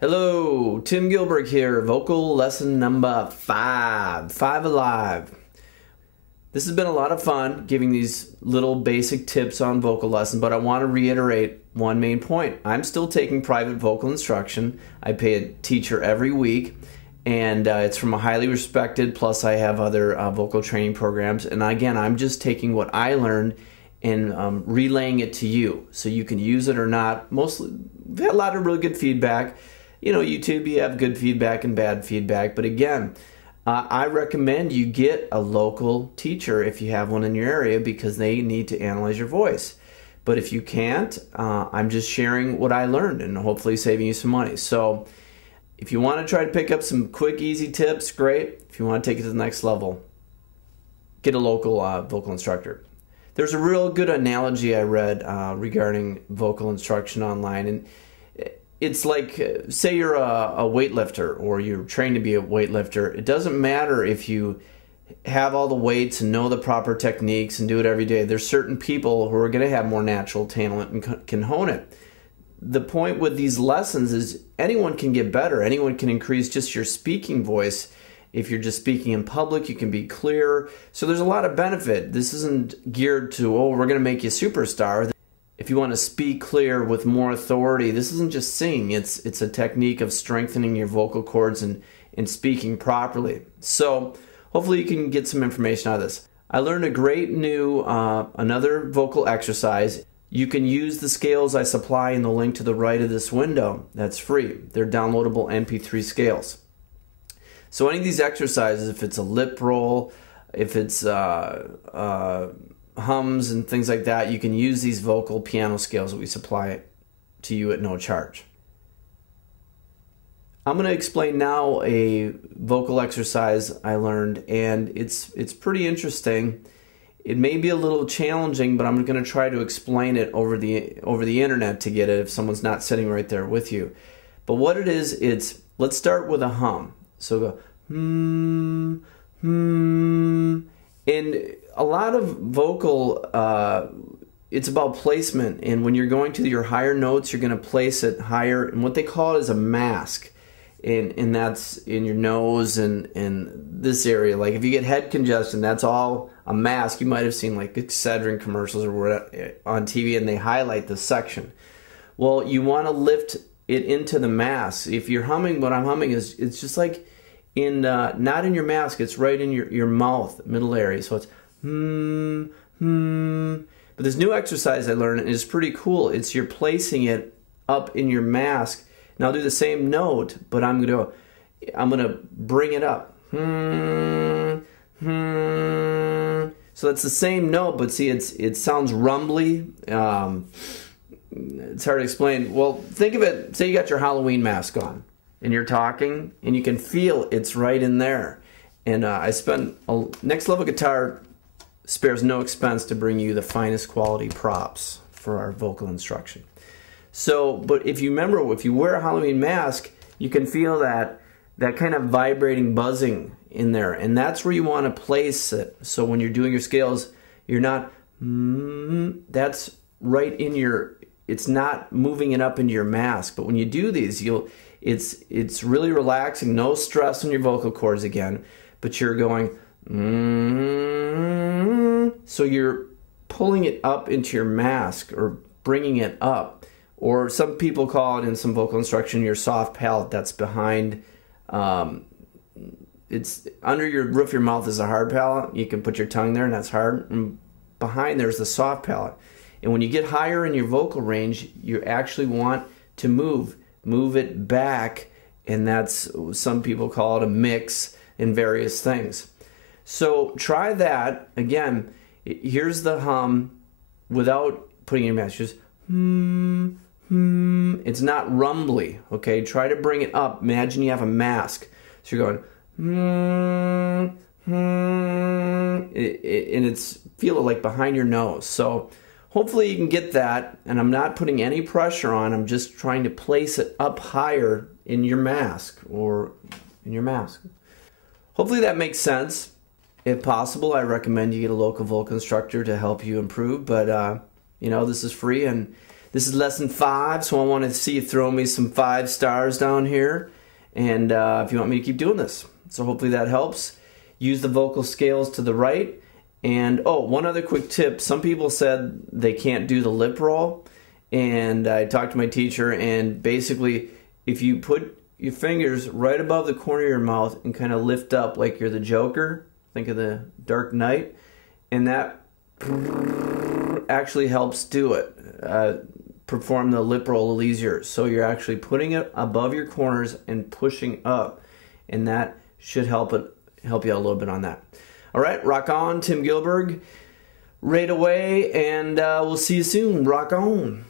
Hello, Tim Gilbert here, vocal lesson number 5 Alive. This has been a lot of fun giving these little basic tips on vocal lessons, but I want to reiterate one main point. I'm still taking private vocal instruction. I pay a teacher every week, and it's from a highly respected, plus I have other vocal training programs. And again, I'm just taking what I learned and relaying it to you so you can use it or not. Mostly, we've had a lot of really good feedback. You know, YouTube, you have good feedback and bad feedback, but again, I recommend you get a local teacher if you have one in your area because they need to analyze your voice. But if you can't, I'm just sharing what I learned and hopefully saving you some money. So if you want to try to pick up some quick, easy tips, great. If you want to take it to the next level, get a local vocal instructor. There's a real good analogy I read regarding vocal instruction online, and it's like, say you're a weightlifter or you're trained to be a weightlifter. It doesn't matter if you have all the weights and know the proper techniques and do it every day. There's certain people who are going to have more natural talent and can hone it. The point with these lessons is anyone can get better. Anyone can increase just your speaking voice. If you're just speaking in public, you can be clearer. So there's a lot of benefit. This isn't geared to, oh, we're going to make you a superstar. If you want to speak clear with more authority, this isn't just singing. It's a technique of strengthening your vocal cords and speaking properly. So hopefully you can get some information out of this. I learned a great new, another vocal exercise. You can use the scales I supply in the link to the right of this window. That's free. They're downloadable MP3 scales. So any of these exercises, if it's a lip roll, if it's hums and things like that, you can use these vocal piano scales that we supply to you at no charge. I'm going to explain now a vocal exercise I learned, and it's pretty interesting. It may be a little challenging, but I'm going to try to explain it over the internet to get it if someone's not sitting right there with you. But what it is, let's start with a hum. So go and a lot of vocal, it's about placement, and when you're going to your higher notes, you're going to place it higher, and what they call it is a mask, and that's in your nose and this area. Like if you get head congestion, that's all a mask. You might have seen like Excedrin commercials or on TV, and they highlight this section. Well, you want to lift it into the mask. If you're humming, what I'm humming is, it's just like not in your mask, it's right in your mouth, middle area. So it's But this new exercise I learned is pretty cool. It's you're placing it up in your mask. Now I'll do the same note, but I'm gonna bring it up. So that's the same note, but see, it sounds rumbly. It's hard to explain. Well, think of it, say you got your Halloween mask on and you're talking and you can feel it's right in there. And I spent Next Level Guitar spares no expense to bring you the finest quality props for our vocal instruction. So, but if you remember, if you wear a Halloween mask, you can feel that kind of vibrating buzzing in there, and that's where you want to place it. So when you're doing your scales, you're not, that's right in your, it's not moving it up into your mask. But when you do these, it's really relaxing, no stress on your vocal cords again, but you're going, so you're pulling it up into your mask or bringing it up. Or some people call it in some vocal instruction your soft palate. That's behind, it's under your roof of your mouth is a hard palate. You can put your tongue there and that's hard. And behind there's the soft palate. And when you get higher in your vocal range, you actually want to move it back, and that's, some people call it a mix in various things. So try that. Again, here's the hum without putting in your mask. Just it's not rumbly, okay? Try to bring it up. Imagine you have a mask. So you're going and it's, feel it like behind your nose. So hopefully you can get that, and I'm not putting any pressure on. I'm just trying to place it up higher in your mask or in your mask. Hopefully that makes sense. If possible, I recommend you get a local vocal instructor to help you improve, but you know, this is free, and This is lesson 5, so I want to see you throw me some 5 stars down here. And if you want me to keep doing this. So hopefully that helps. Use the vocal scales to the right. And oh, one other quick tip. Some people said they can't do the lip roll. And I talked to my teacher, and basically if you put your fingers right above the corner of your mouth and kind of lift up like you're the Joker, think of the Dark Knight, and that actually helps do it. Perform the lip roll a little easier. So you're actually putting it above your corners and pushing up, and that should help you out a little bit on that. All right, rock on. Tim Gilberg, right away, and we'll see you soon. Rock on.